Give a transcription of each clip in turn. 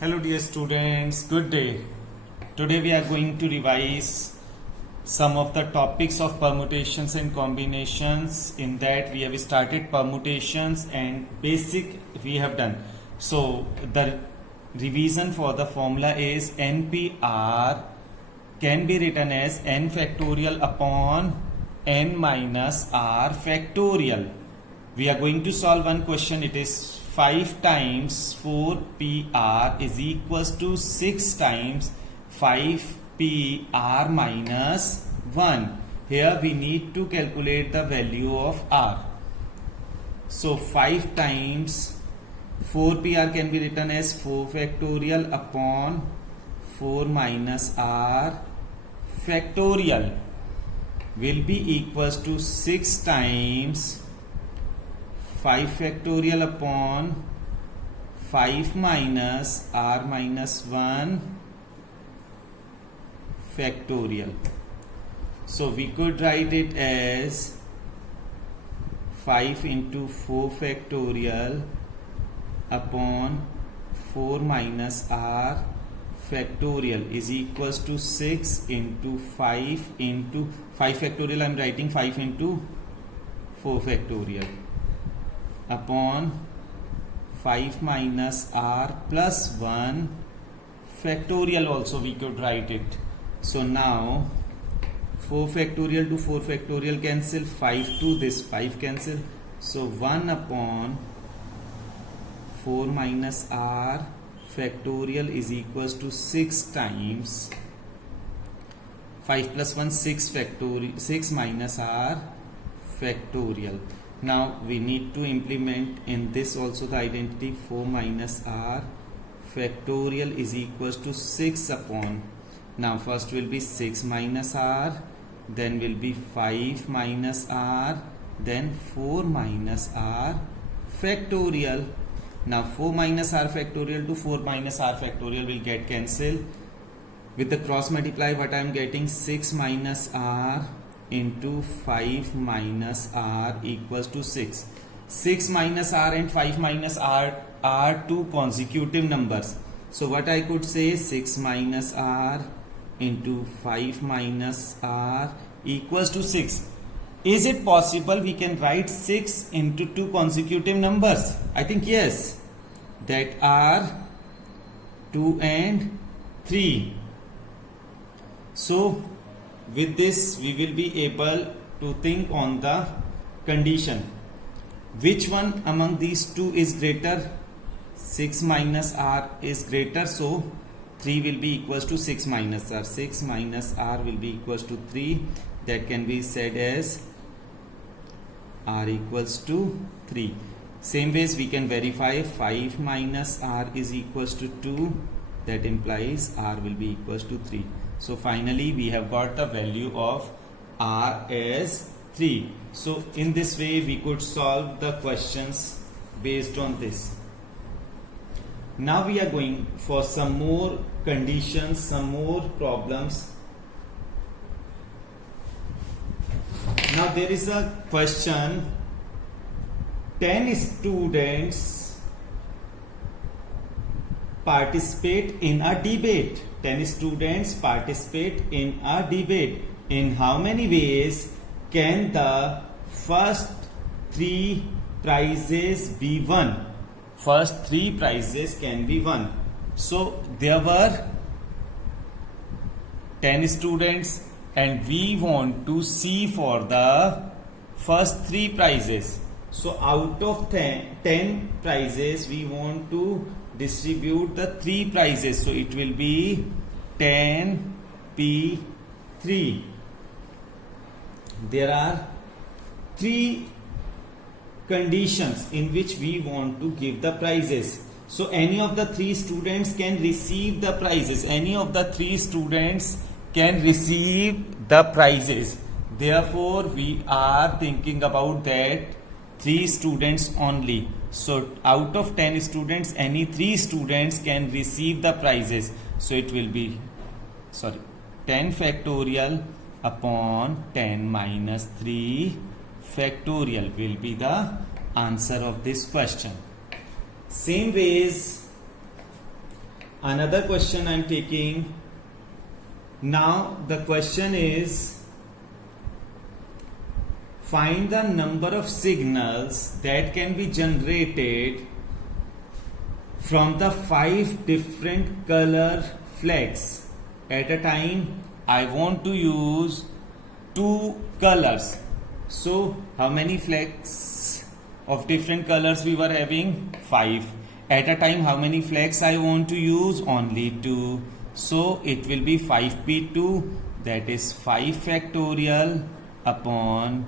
Hello dear students, good day. Today we are going to revise some of the topics of permutations and combinations. In that we have started permutations and basic we have done. So the revision for the formula is NPR can be written as n factorial upon n minus r factorial. We are going to solve one question. It is 5 times 4PR is equals to 6 times 5PR minus 1. Here we need to calculate the value of R. So 5 times 4PR can be written as 4 factorial upon 4 minus R factorial will be equals to 6 times 5 factorial upon 5 minus r minus 1 factorial. So we could write it as 5 into 4 factorial upon 4 minus r factorial is equals to 6 into 5 factorial. I am writing 5 into 4 factorial upon 5 minus r plus 1 factorial also we could write it. So now 4 factorial to 4 factorial cancel, 5 to this 5 cancel. So 1 upon 4 minus r factorial is equals to 6 times 5 plus 1 6 factorial 6 minus r factorial. Now we need to implement in this also the identity 4 minus r factorial is equals to 6 upon, now first will be 6 minus r, then will be 5 minus r, then 4 minus r factorial. Now 4 minus r factorial to 4 minus r factorial will get cancelled. With the cross multiply what I am getting 6 minus r into 5 minus r equals to 6. 6 minus r and 5 minus r are two consecutive numbers. So what I could say 6 minus r into 5 minus r equals to 6. Is it possible we can write 6 into two consecutive numbers? I think yes. That are 2 and 3. So with this we will be able to think on the condition. Which one among these two is greater? 6 minus r is greater, so 3 will be equals to 6 minus r. 6 minus r will be equals to 3. That can be said as r equals to 3. Same ways we can verify 5 minus r is equals to 2. That implies r will be equals to 3. So finally we have got the value of r as 3. So in this way we could solve the questions based on this. Now we are going for some more conditions, some more problems. Now there is a question. 10 students participate in a debate. 10 students participate in a debate. In how many ways can the first 3 prizes be won? First 3 prizes can be won. So there were 10 students and we want to see for the first 3 prizes. So out of 10 prizes we want to distribute the 3 prizes. So it will be 10 P3. There are 3 conditions in which we want to give the prizes. So any of the 3 students can receive the prizes. Any of the 3 students can receive the prizes. Therefore we are thinking about that 3 students only. So out of 10 students, any 3 students can receive the prizes. So it will be 10 factorial upon 10 minus 3 factorial will be the answer of this question. Same ways Another question I'm taking. Now the question is, find the number of signals that can be generated from the 5 different color flags. At a time, I want to use 2 colors. So how many flags of different colors we were having? 5. At a time, how many flags I want to use? Only 2. So it will be 5p2, that is 5 factorial upon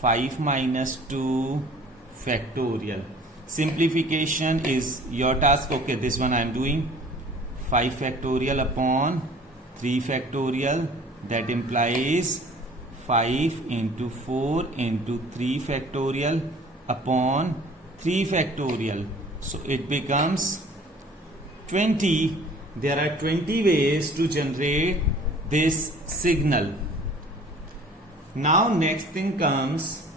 5 minus 2 factorial. Simplification is your task. Okay, this one I am doing. 5 factorial upon 3 factorial, that implies 5 into 4 into 3 factorial upon 3 factorial. So it becomes 20. There are 20 ways to generate this signal. Now next thing comes,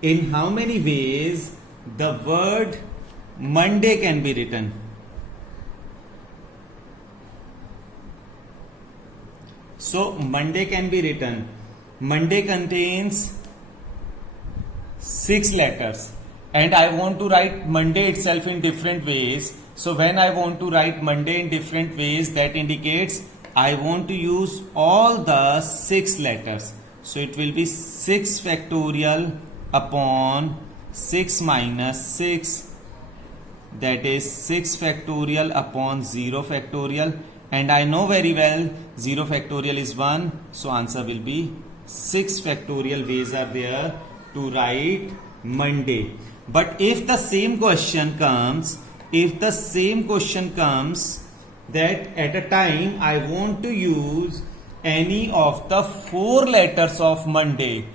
in how many ways the word Monday can be written? So Monday can be written. Monday contains 6 letters and I want to write Monday itself in different ways. So when I want to write Monday in different ways, that indicates I want to use all the 6 letters. So it will be 6 factorial upon 6 minus 6, that is 6 factorial upon 0 factorial. And I know very well 0 factorial is 1, so answer will be 6 factorial ways are there to write Monday. But if the same question comes, that at a time I want to use any of the 4 letters of Monday,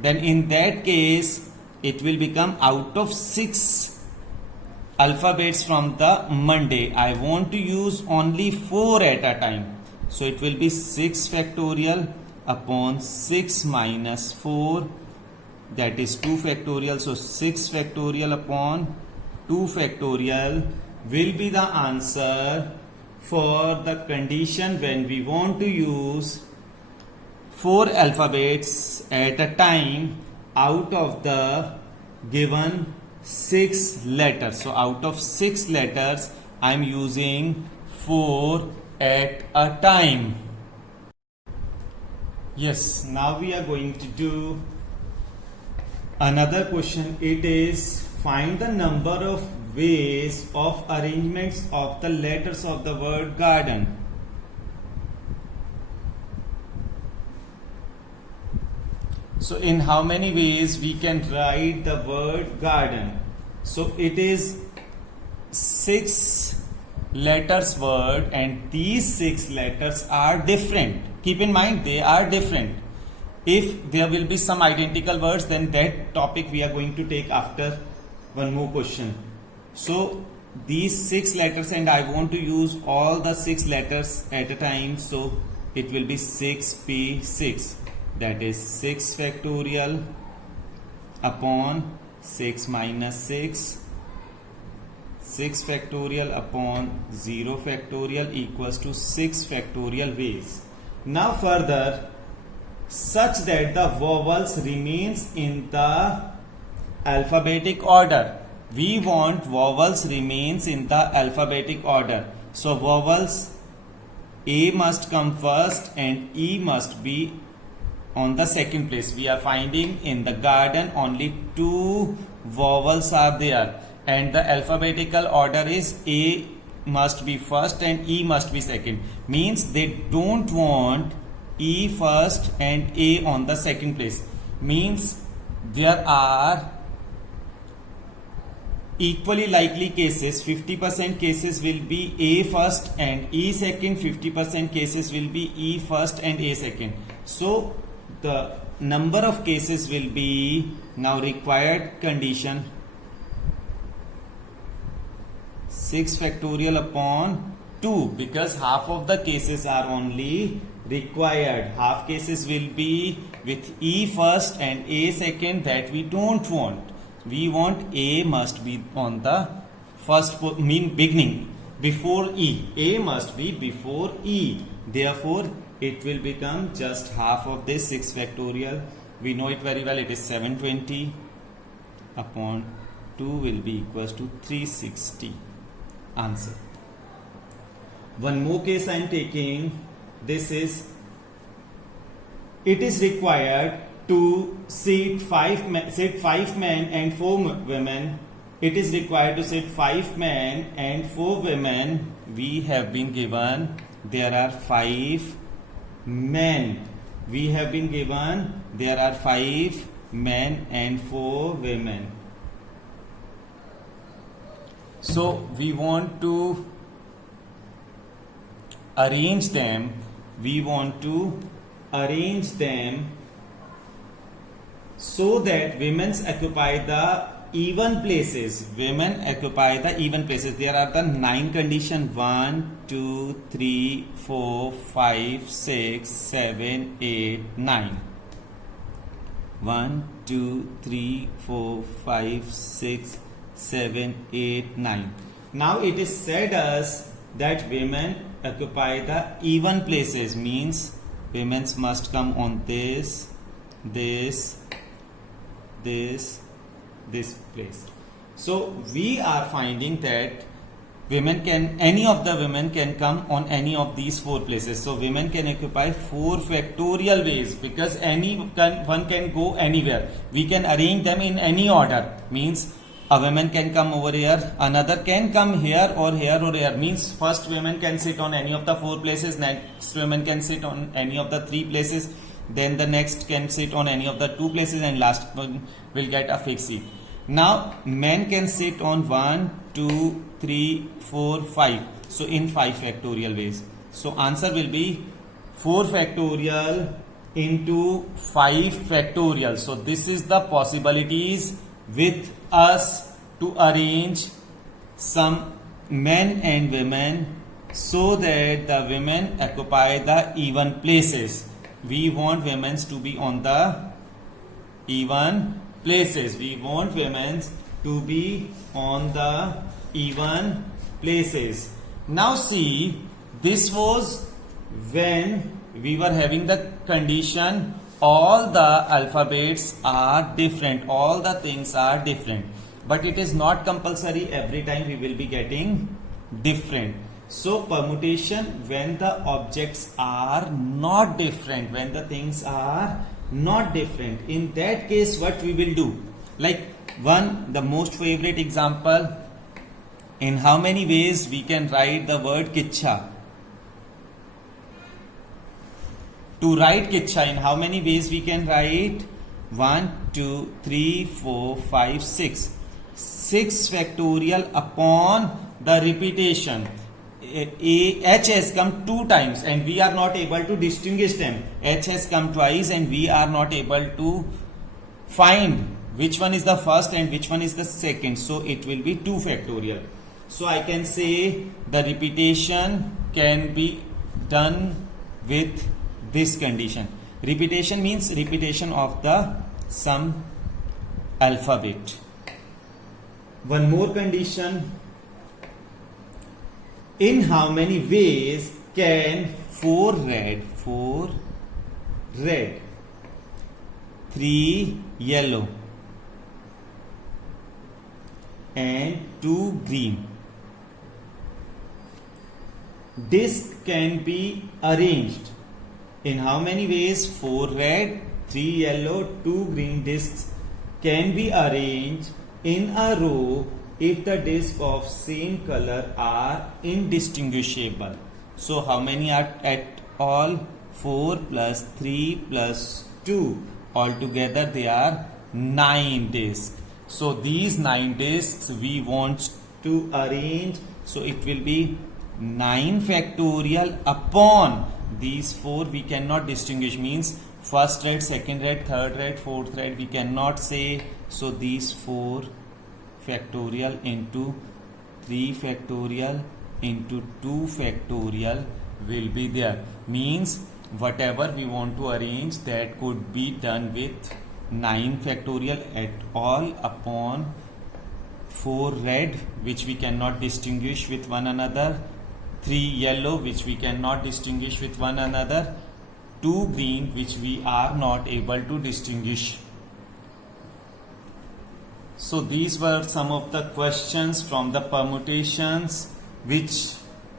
then in that case it will become out of 6 alphabets from the Monday, I want to use only 4 at a time. So it will be 6 factorial upon 6 minus 4, that is 2 factorial. So 6 factorial upon 2 factorial will be the answer for the condition when we want to use 4 alphabets at a time out of the given 6 letters. So out of 6 letters I am using 4 at a time. Yes, now we are going to do another question. It is, find the number of ways of arrangements of the letters of the word garden. So in how many ways we can write the word garden? So it is 6 letters word and these 6 letters are different. Keep in mind they are different. If there will be some identical words, then that topic we are going to take after one more question. So these 6 letters and I want to use all the 6 letters at a time. So it will be 6p6. That is 6 factorial upon 6 minus 6, 6 factorial upon 0 factorial equals to 6 factorial ways. Now further, such that the vowels remains in the alphabetic order. We want vowels remains in the alphabetic order. So vowels A must come first and E must be on the second place. We are finding in the garden only 2 vowels are there and the alphabetical order is A must be first and E must be second. Means they don't want E first and A on the second place. Means there are equally likely cases. 50% cases will be A first and E second, 50% cases will be E first and A second. So the number of cases will be, now required condition, 6 factorial upon 2, because half of the cases are only required. Half cases will be with E first and A second, that we don't want. We want A must be on the first mean beginning, before E. A must be before E. Therefore, it will become just half of this 6 factorial. We know it very well. It is 720 upon 2 will be equals to 360. Answer. One more case I am taking. This is, it is required to sit 5 men and 4 women. It is required to sit 5 men and 4 women. We have been given there are 5 men. We have been given there are 5 men and 4 women. So we want to arrange them. We want to arrange them so that women occupy the even places. Women occupy the even places. There are the 9 conditions. 1, 2, 3, 4, 5, 6, 7, 8, 9. 1, 2, 3, 4, 5, 6, 7, 8, 9. Now it is said us that women occupy the even places, means women must come on this place. So we are finding that any of the women can come on any of these 4 places. So women can occupy 4 factorial ways, because one can go anywhere. We can arrange them in any order, means a woman can come over here, another can come here or here or here, means first woman can sit on any of the 4 places, next woman can sit on any of the 3 places, then the next can sit on any of the 2 places, and last one will get a fixed seat. Now men can sit on 1, 2, 3, 4, 5. So in 5 factorial ways. So answer will be 4 factorial into 5 factorial. So this is the possibilities with us to arrange some men and women so that the women occupy the even places. We want women to be on the even places. We want women to be on the even places. Now see, this was when we were having the condition all the alphabets are different, all the things are different, but it is not compulsory every time we will be getting different. So permutation, when the objects are not different, when the things are not different, in that case what we will do, like the most favorite example, in how many ways we can write the word kichha? To write kichha, in how many ways we can write? 1, 2, 3, 4, 5, 6. 6 factorial upon the repetition. H has come 2 times and we are not able to distinguish them. H has come twice and we are not able to find which one is the first and which one is the second. So it will be 2 factorial. So I can say the repetition can be done with this condition. Repetition means repetition of the some alphabet. One more condition. In how many ways can 4 red, 3 yellow and 2 green disc can be arranged? In how many ways 4 red, 3 yellow, 2 green discs can be arranged in a row if the discs of same color are indistinguishable? So how many are at all? 4 plus 3 plus 2. Altogether they are 9 discs. So these 9 discs we want to arrange. So it will be 9 factorial upon these 4. We cannot distinguish, means first red, second red, third red, fourth red we cannot say. So these 4 factorial into 3 factorial into 2 factorial will be there. Means whatever we want to arrange, that could be done with 9 factorial at all upon 4 red which we cannot distinguish with one another, 3 yellow which we cannot distinguish with one another, 2 green which we are not able to distinguish. So these were some of the questions from the permutations which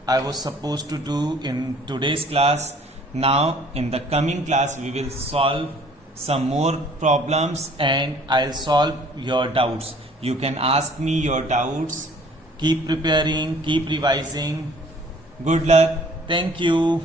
I was supposed to do in today's class. Now in the coming class we will solve some more problems and I'll solve your doubts. You can ask me your doubts. Keep preparing, keep revising. Good luck. Thank you.